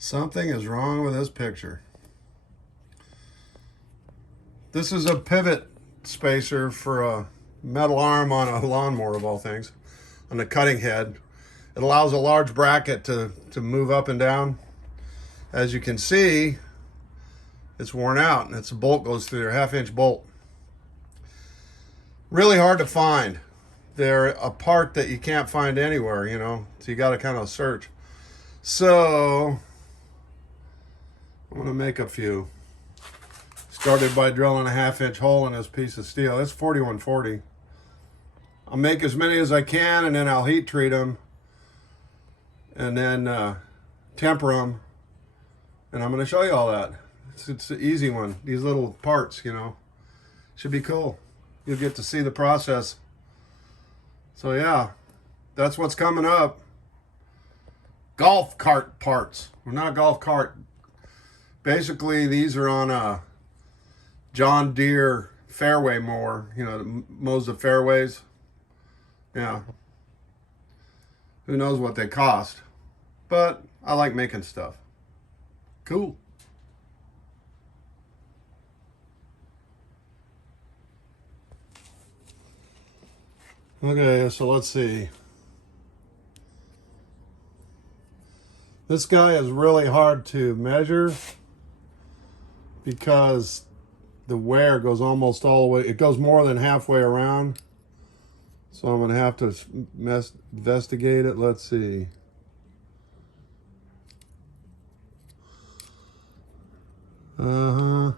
Something is wrong with this picture. This is a pivot spacer for a metal arm on a lawnmower, of all things, on the cutting head. It allows a large bracket to move up and down. As you can see, it's worn out, and it's a bolt goes through there, 1/2-inch bolt. Really hard to find. They're a part that you can't find anywhere, you know, so you got to kind of search. So I'm going to make a few. Started by drilling a 1/2-inch hole in this piece of steel. It's 4140. I'll make as many as I can, and then I'll heat treat them, and then temper them, and I'm going to show you all that. It's an easy one. These little parts, you know, should be cool. You'll get to see the process. So yeah, that's what's coming up. Golf cart parts. Well, not golf cart. Basically, these are on a John Deere fairway mower, you know, that mows the fairways. Yeah. Who knows what they cost, but I like making stuff. Cool. Okay, so let's see. This guy is really hard to measure because the wear goes almost all the way. It goes more than halfway around. So I'm going to have to investigate it. Let's see. Uh-huh.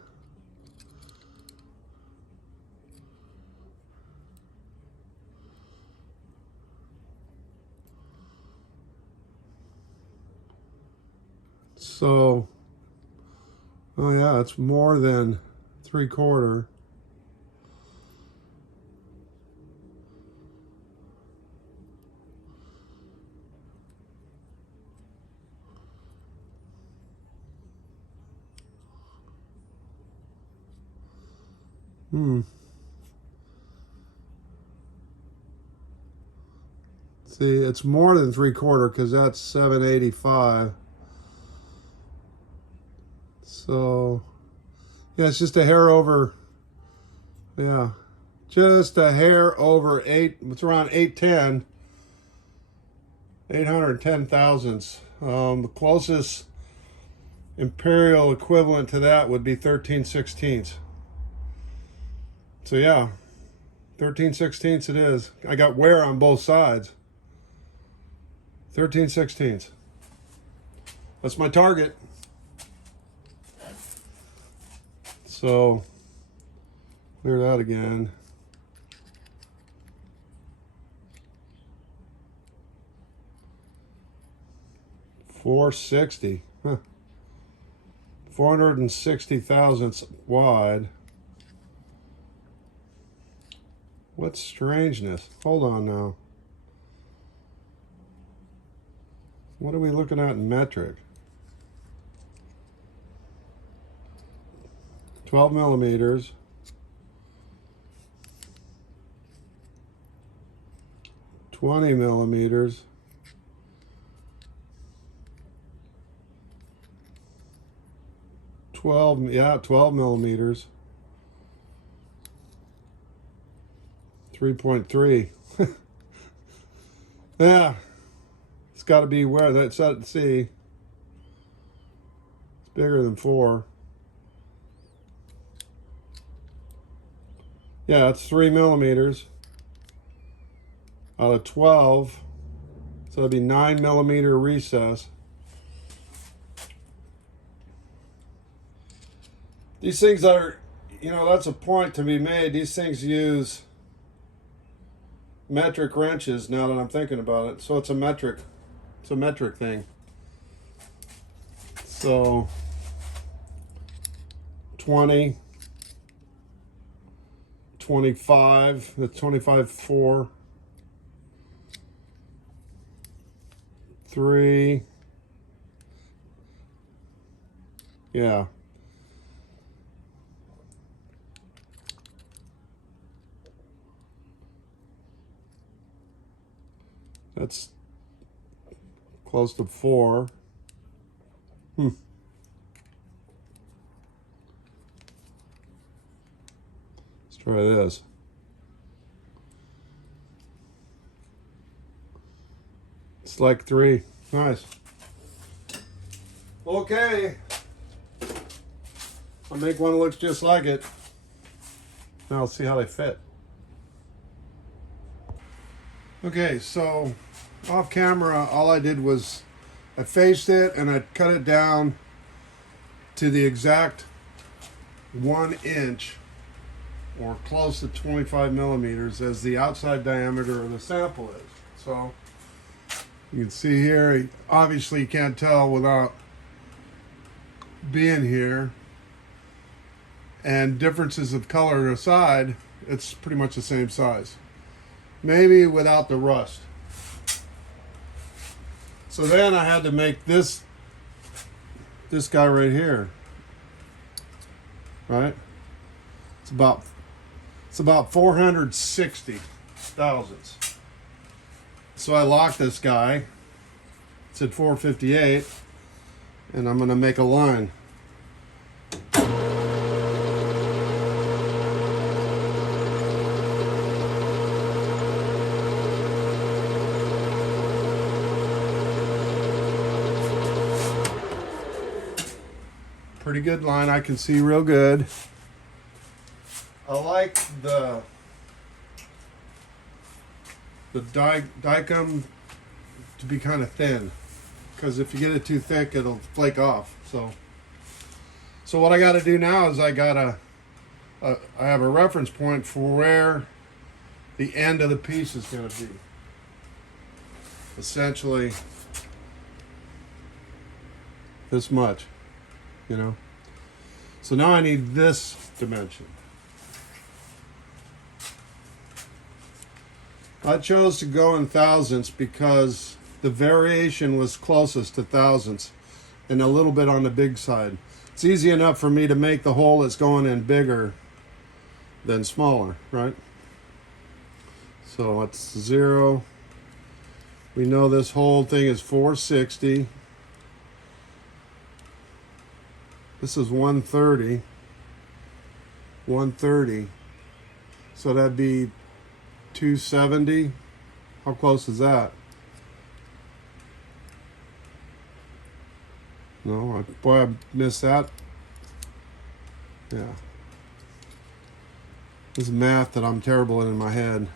So, oh yeah, it's more than 3/4. See, it's more than 3/4 because that's 785. So, yeah, it's just a hair over. Yeah, just a hair over 8. It's around 810. 810 thousandths. The closest imperial equivalent to that would be 13/16. So yeah, 13/16 it is. I got wear on both sides. 13/16. That's my target. So clear that again. $460. Huh. 460 thousandths wide. What strangeness. Hold on now. What are we looking at in metric? 12 millimeters. 20 millimeters. 12 millimeters. 3.3. Yeah, it's got to be where that's at. See, it's bigger than 4. Yeah, it's 3 millimeters out of 12, so it'd be 9 millimeter recess. These things are, you know, that's a point to be made. These things use metric wrenches now that I'm thinking about it. So it's a metric thing. So 20, 25, that's 25/4, 3, yeah. That's close to 4. Let's try this. It's like 3. Nice. Okay. I'll make one that looks just like it. Now I'll see how they fit. Okay, so off camera, all I did was I faced it and I cut it down to the exact 1 inch or close to 25 millimeters as the outside diameter of the sample is. So you can see here, obviously you can't tell without being here, and differences of color aside, it's pretty much the same size. Maybe without the rust. So then I had to make this guy right here. Right? It's about 460 thousandths. So I locked this guy. It said 458, and I'm gonna make a line. Pretty good line, I can see real good. I like the dicum to be kind of thin, because if you get it too thick, it'll flake off. So what I got to do now is I have a reference point for where the end of the piece is going to be. Essentially, this much. You know, so now I need this dimension. I chose to go in thousandths because the variation was closest to thousandths and a little bit on the big side. It's easy enough for me to make the hole that's going in bigger than smaller, right? So it's 0. We know this whole thing is 460. This is 130. 130. So that'd be 270. How close is that? No, boy, I missed that. Yeah. This is math that I'm terrible in my head.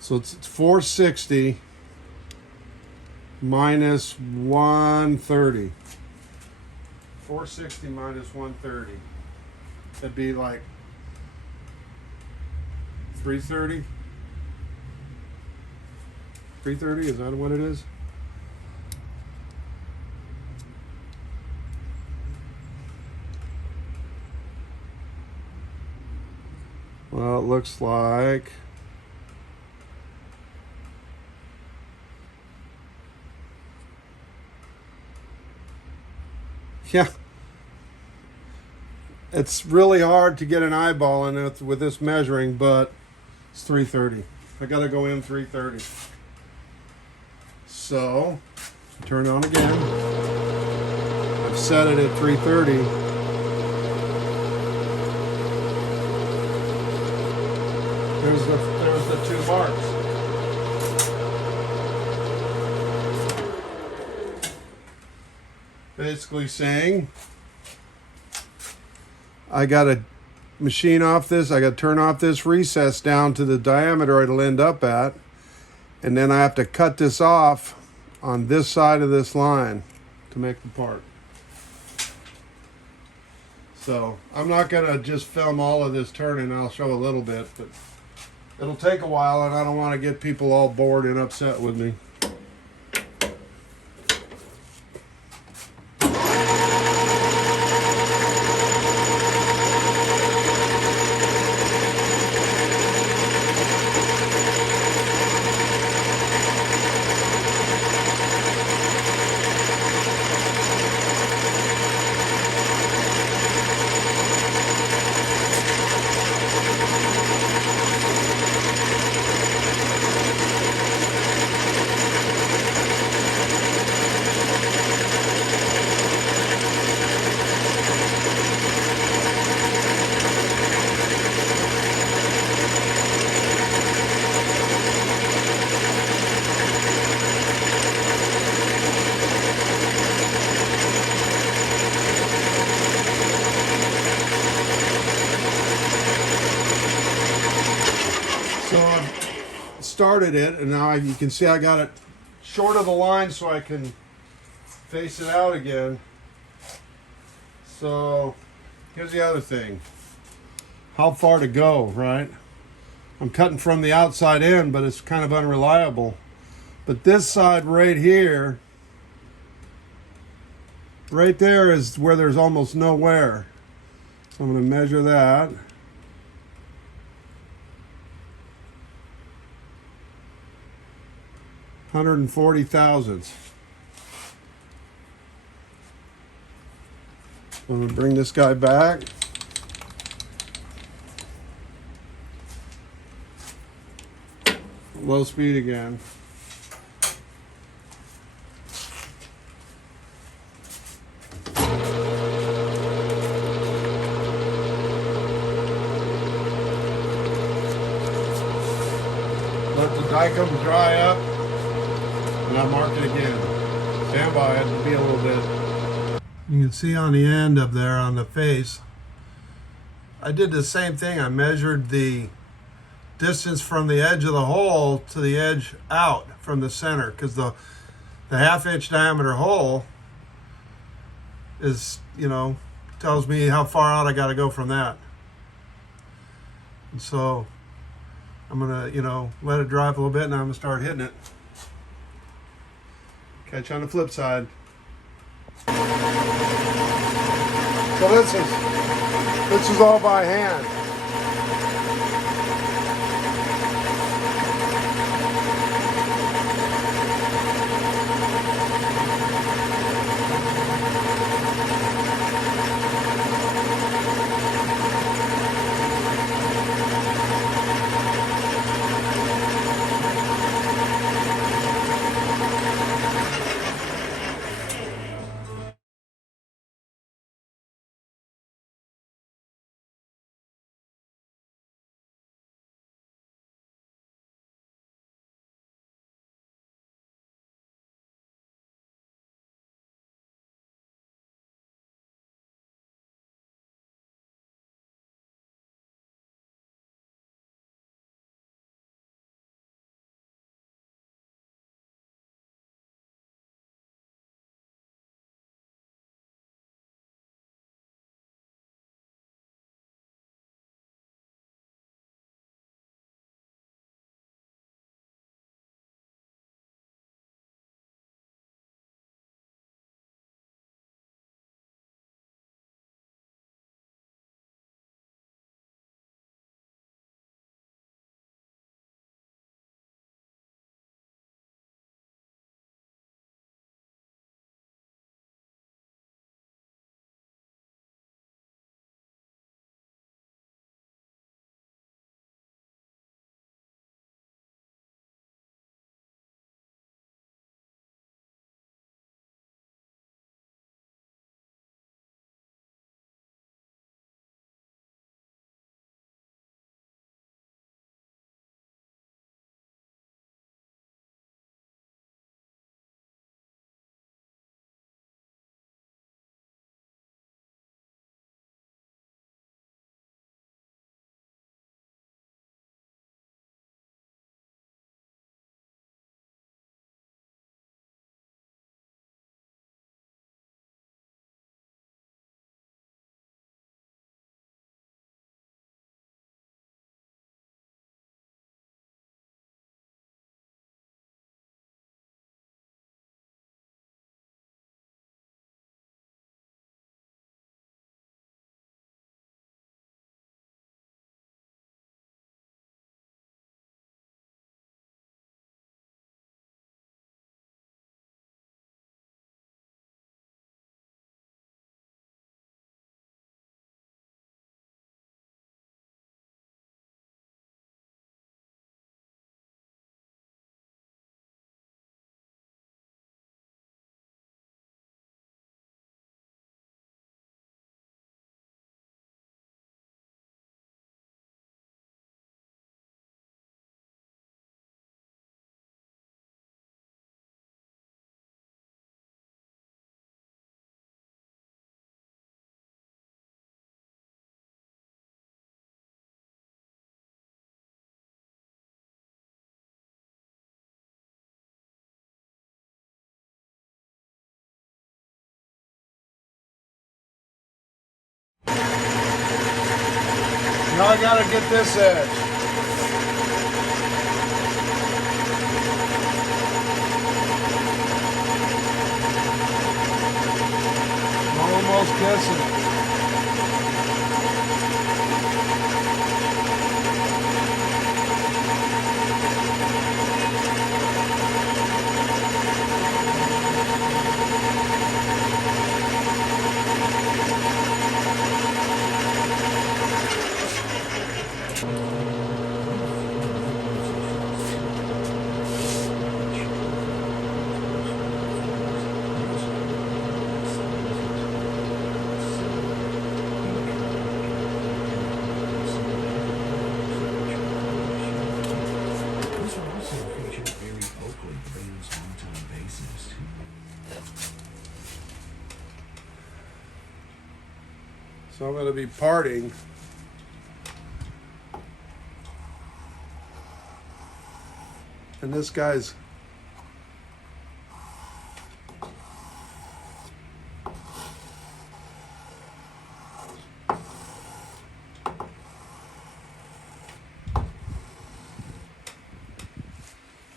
So it's 460 minus 130. 460 minus 130. That'd be like 330. 330, is that what it is? Well, it looks like yeah. It's really hard to get an eyeball in it with this measuring, but it's 330. I gotta go in 330. So, turn it on again. I've set it at 330. There's the 2 marks. Basically saying, I gotta machine off this, I gotta turn off this recess down to the diameter it'll end up at, and then I have to cut this off on this side of this line to make the part. So I'm not gonna just film all of this turning, I'll show a little bit, but it'll take a while and I don't want to get people all bored and upset with me. started it, and now you can see I got it short of the line so I can face it out again. So here's the other thing. How far to go, right? I'm cutting from the outside in, but it's kind of unreliable. But this side right here, right there is where there's almost no wear. So I'm going to measure that. $140 thousandths. I'm going to bring this guy back. Low speed again. Let the dicom dry up, and I mark it again. Stand by it, it'll be a little bit. You can see on the end of there on the face, I did the same thing. I measured the distance from the edge of the hole to the edge out from the center, because the half-inch diameter hole is, you know, tells me how far out I got to go from that. And so I'm gonna, you know, let it dry up a little bit, and I'm gonna start hitting it. Catch you on the flip side. So this is all by hand. Now I gotta get this edge. I'm almost kissing it. So I'm going to be parting. And this guy's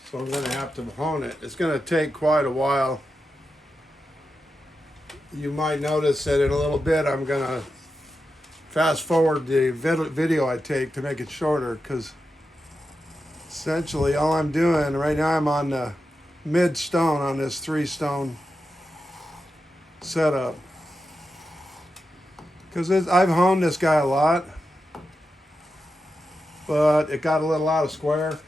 so I'm going to have to hone it. It's going to take quite a while. You might notice that in a little bit I'm going to fast forward the video I take to make it shorter, because essentially all I'm doing right now, I'm on the mid stone on this 3-stone setup, because I've honed this guy a lot, but it got a little out of square.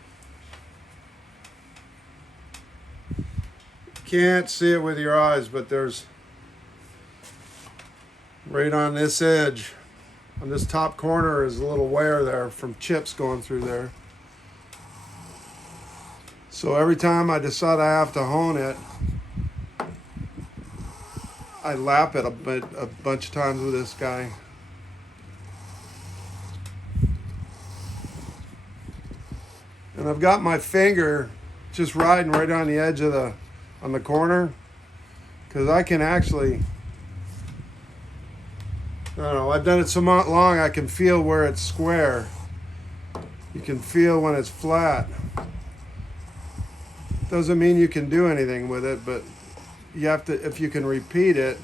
Can't see it with your eyes, but there's right on this edge, on this top corner, is a little wear there from chips going through there. So every time I decide I have to hone it, I lap it a bunch of times with this guy. And I've got my finger just riding right on the edge of on the corner, because I can actually, I don't know, I've done it so long I can feel where it's square. You can feel when it's flat. Doesn't mean you can do anything with it, but you have to, if you can repeat it.